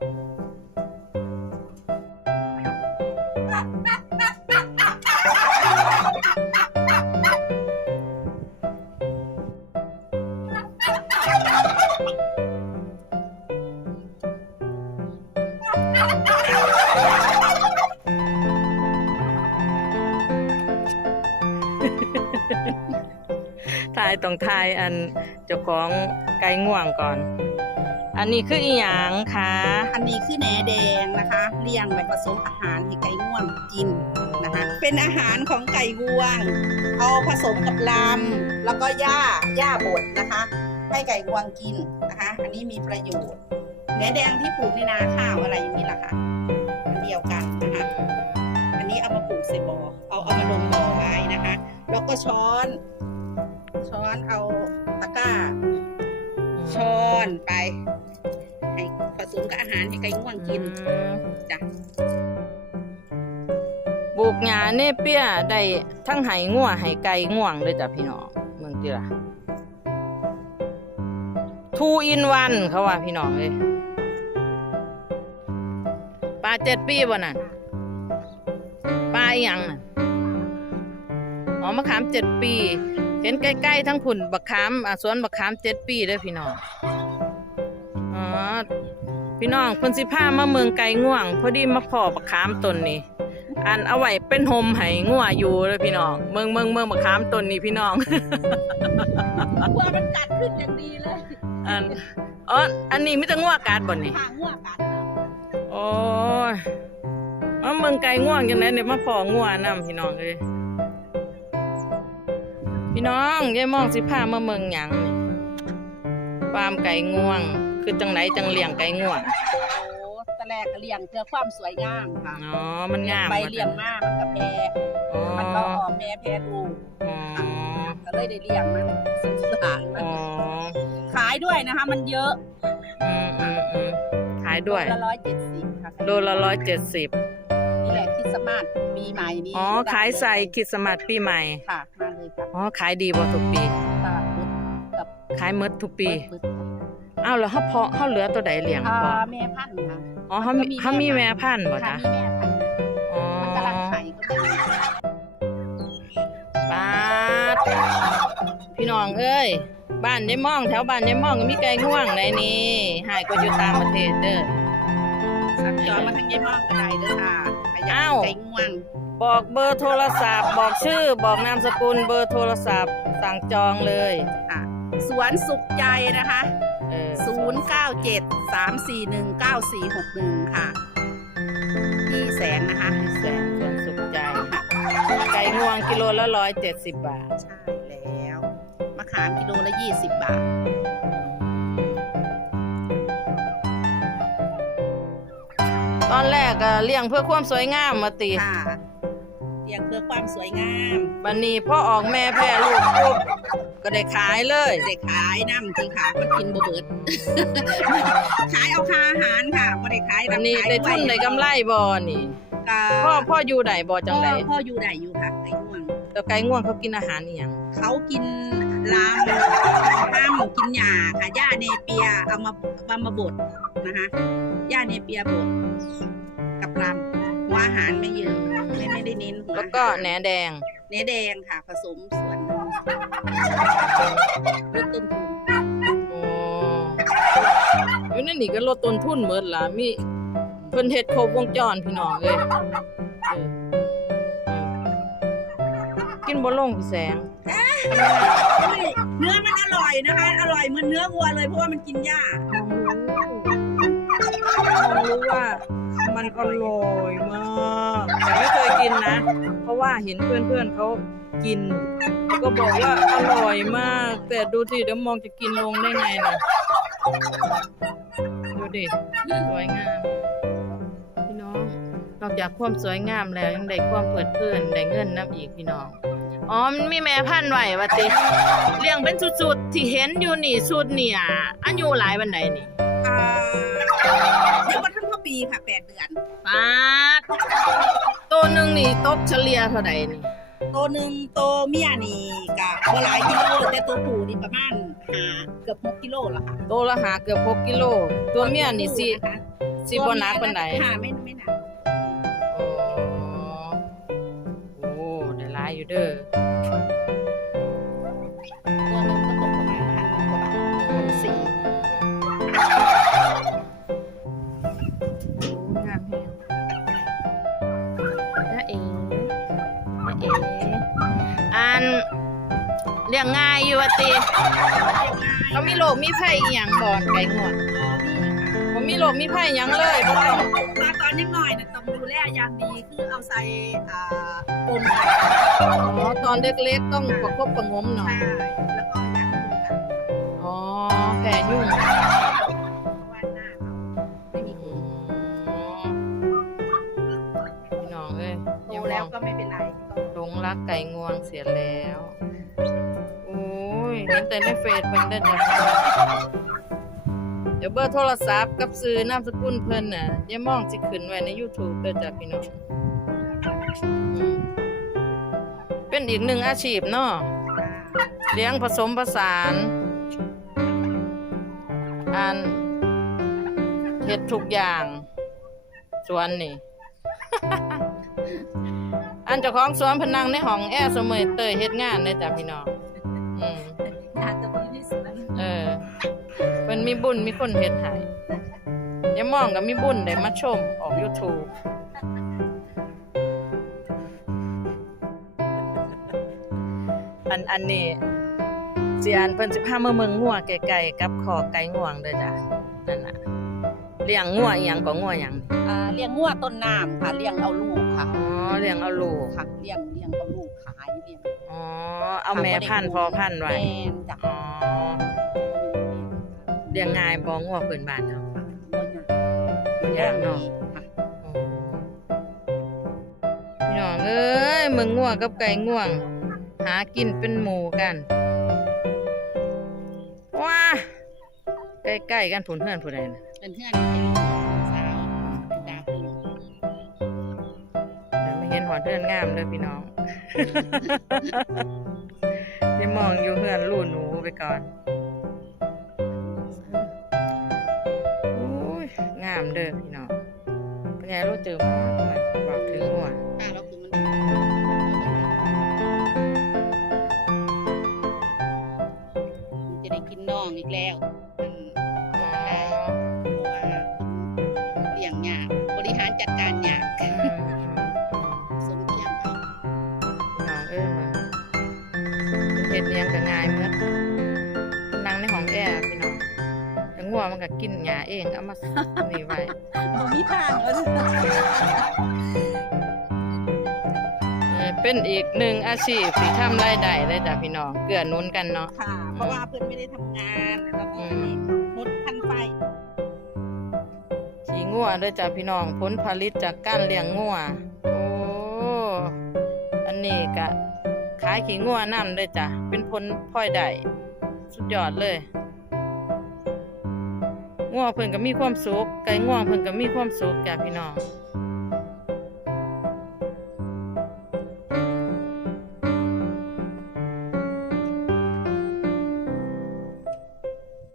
ทายต้องทายอันเจ้าของไก่ง่วงก่อน อันนี้คืออีหยังคะอันนี้คือแหนแดงนะคะเลี้ยงไว้ผสมอาหารให้ไก่ง่วงกินนะคะ เป็นอาหารของไก่งวง เอาผสมกับลำแล้วก็หญ้าหญ้าบดนะคะ ให้ไก่งวงกินนะคะ อันนี้มีประโยชน์แหนแดงที่ปลูกในนาข้าวอะไรอย่างนี้แหละค่ะอันเดียวกันนะคะอันนี้เอามาปลูกใส่บ่อเอาเอามาลงบ่อไว้นะคะ แล้วก็ช้อน ช้อนเอาตะกร้าช้อนไป สมกับอาหารให้ไก่ง่วงกินอืมจ้ะปลูกหญ้าเนเปียได้ทั้งไห้ง่วไห้ไก่ง่วงเลยจ้ะพี่น้องเมืองติล่ะ two in one เขาว่าพี่น้องเลยปลาเจ็ดปีบ่น่ะปลาอีหยังน่ะอ๋อมะขามเจ็ดปี เห็นใกล้ๆทั้งผุ่นบักขามอ่าสวนบักขามเจ็ดปีเด้อพี่น้องอ๋อ พี่น้องเพิ่นสิพามาเมืองไก่ง่วง พอดีมาพอบักขามต้นนี้อันเอาไว้เป็นโฮมไห้งัวอยู่เลยพี่น้องเมืองเมืองเมืองบักขามต้นนี้พี่น้องกลัวมันกัดขึ้นอย่างดีเลยอันอ๋ออันนี้มิตรงัวกัดบ่นี่หางหัวกัดโอ้ยมาเมืองไก่ง่วงจังได๋เนี่ยมาพองัวนํพี่น้องเอ้ยพี่น้องยายมองสิพามาเมืองหยังนี่ฟาร์มไก่ง่วง คือจังไหนจังเลี้ยงไก่ง่วงโอ้ตะแรกก็เลี้ยงเพื่อความสวยงามค่ะอ๋อมันงามใบเลี้ยงมากมันก็แพรอ๋อมันก็ออกแม่แพรลูกอ๋อก็เลยได้เลี้ยงมันสื่อสารมันอ๋อขายด้วยนะคะ มันเยอะอืมอืมอืมขายด้วยละร้อยเจ็ดสิบค่ะโลละร้อยเจ็ดสิบนี่แหละคริดสต์มาสปีใหม่นี้อ๋อขายใส่คริดสต์มาสปีใหม่ค่ะมาเลยค่ะอ๋อขายดีบ่ทุกปีตลาดมืดกับขายหมดทุกปีมืด อ้าวแล้วเฮาเพาะเฮาเหลือตัวใดเลี้ยงอ่าพอแม่พันธุ์ค่ะ อ๋อเฮามีเฮามีแม่พันธุ์บ่ค่ะจ๊ะมีแม่พันธุ์อ๋อมันกำลังไข่ก็มีปาดพี่น้องเอ้ยบ้านยายม่องแถวบ้านยายม่องก็มีไก่ง่วงในนี่หายกว่าอยู่ต่างประเทศเด้อ สัญจรมาทางยายม่องก็ได้เด้อค่ะใครอยากอ้าวกินไก่ง่วงบอกเบอร์โทรศัพท์ บอกชื่อ บอกนามสกุลเบอร์โทรศัพท์สั่งจองเลย ค่ะ สวนสุขใจนะคะ เออ097 341 9461 ค่ะพี่แสงนะคะแสนส่วนสุขใจ ไก่งวงกิโลละร้อยเจ็ดสิบบาท ใช่แล้วมะขามกิโลละ20บาท ตอนแรกก็เลี้ยงเพื่อความสวยงามมาติค่ะเลี้ยงเพื่อความสวยงาม บันนี้พ่อออกแม่แพร่ลูกปุ๊บ ก็ได้ขายเลยเด็กขายน้ำจริงค่ะมันกินบ่เบิด ขายเอาค่าอาหารค่ะบ่ได้ขายบันนี้ขายได้ทุนได้กำไรบ่นี่ก็พ่อพ่ออยู่ไหนบ่จังไดพ่อพ่ออยู่ได้อยู่ค่ะไก่ง่วงแล้วไก่ง่วงเขากินอาหารอีหยังเขากินลามห้ามกินหญ้าค่ะหญ้าเนเปียเอามาเอามาบดนะคะหญ้าเนเปียบดกับลำหัวอาหารไม่เยอะไม่ไม่ได้เน้นหัวแล้วก็แหนแดงเนื้อแดงค่ะ ผสมส่วนหนึ่ง ลดต้นทุนโอ้อยู่ในนี่ก็ลดต้นทุนหมดล่ะมีเพิ่นเฮ็ดครบวงจรพี่น้องเอ้ยเออเออกินบ่ลงพี่แสง เนื้อมันอร่อยนะคะ อร่อยเหมือนเนื้อวัวเลยเพราะว่ามันกินหญ้าน้องรู้ว่า มันอร่อยมากแต่ไม่เคยกินนะ เพราะว่าเห็นเพื่อนๆเขากินแล้วก็บอกว่าอร่อยมาก แต่ดูสิเดี๋ยวมองจะกินลงได้ไงนะดูดิสวยงามพี่น้อง นอกจากความสวยงามแล้วยังได้ความเปิดเพื่อนได้เงินน้ำอีกพี่น้องอ๋อมันมีแม่พันธุ์ไว้ว่าติเลี้ยงเป็นสุดๆที่เห็นอยู่นี่สุดเนี่ยอายุหลายวันไหนนี่อ่า เดี๋ยวมาทั้งพ่อปีค่ะแปดเดือนปาดตัวหนึ่งนี่ตกเฉลี่ยเท่าใดนี่ ตัวหนึ่งตัวเมียนี่กับบหลายกิโลแต่ตัวผู้นี่ประมาณหาเกือบหกกิโลละค่ะตัวละหาเกือบหกกิโล ตัวเมียนี่สี่นะคะสิบ่หนักปานใดค่ะไม่ไม่หนักโอ้โอ้ได้หลายอยู่เด้อ ติเขามีโรคมีภัยอีหยังบ่อนไก่งวงบ่มีโรคมีภัยหยังเลยบ่ต้องตอนตอนยังน้อยเนี่ยต้องดูแลอย่างดีคือเอาใส่อ่าปมอ๋อตอนเล็กๆต้องประคบประหงมหน่อใช่ยแล้วก็ยัดมือกันอ๋อแผลยุ่งเพราะว่าหน้าเขาไม่มีอืขนมพี่น้องเอ้ยโตอย่าแล้วมองก็ไม่เป็นไร หลงรักไก่งวงเสียแล้วโอ้ ยเห็นแต่ในเฟซเพิ่นได้อจ้ะเดี๋ยวเบอร์โทรศัพท์กับซื้อนามสกุลเพิ่นน่ะอย่ามองสิขึ้นไว้ใน YouTube เด้อจ้ะพี่น้องอืมเป็นอีกหนึ่งอาชีพเนาะเลี้ยงผสมผสานอันเฮ็ดทุกอย่างสวนนี่ อันเจ้าของสวนพนังในห้องแอร์เสมอเตยเฮ็ดงานเลยจ้ะพี่น้องอืม งาตะมีที่สวยเออเพิ่นมีบุญมีคนเฮ็ดให้อย่ามองก็มีบุญได้มาชมออก YouTube อันอันนี้สิอันเพิ่นสิพามาเมืองงัวไกลๆกับขอไก่ง่วงเด้อจ้ะนั่นน่ะ เลี้ยงงัวอีหยังก็งัวหยังอ่าเลี้ยงงัวต้นน้ำค่ะเลี้ยงเอาลูกค่ะอ๋อเลี้ยงเอาลูกค่ะเลี้ยงเลี้ยงเอาลูกขายเลี้ยงอ๋อเอาแม่พันธุ์พอพันธุ์ไว้แม่นจ้ะอ๋อเลี้ยงง่ายบ่งัวพื้นบ้านเฮาบ่ยากบ่ยากเนาะ ค่ะพี่น้องเอ้ยมึงง่วงกับไก่ง่วง หากินเป็นหมู่กันว้าใกล้ๆกันผุนเพื่อนผู้ใดนะ เป็นเพื่อนเป็นลูกสาวเป็นดาบลูกเดี๋ยวไม่เห็นหอดเพื่อนงามเลยพี่น้องพี่มองอยู่เพื่อนลู่หนูไปก่อนโอ้ยงามเด้อพี่น้องเป็นไงรู้จือมากไหมบอกถึงง่วงป้าเราคือมันจะได้กินน่องอีกแล้ว เฮ็ดเลี้ยงก็ง่ายเมื่อนั่งในห้องแอร์พี่น้องแต่งัวมันก็กินหญ้าเองเอามานี่ไว้บ่มีทางแล้วเออเป็นอีกหนึ่งอาชีพที่ทำรายได้เลยจ้ะพี่น้องเกื้อหนุนกันเนาะค่ะ เพราะว่าเพื่อนไม่ได้ทำงานแล้วก็อันนี้มดพันไฟขี่งัวเด้วยจ้ะพี่น้องผลผลิตจากการเลี้ยงงัวโอ้อันนี้ก็ขายขี่งัวนำเลยจ้ะ เป็นพลพ่อยได้สุดยอดเลยงัวเพิ่นก็มีความสุขไก่ง่วงเพิ่นก็มีความสุขจ้ะพี่น้อง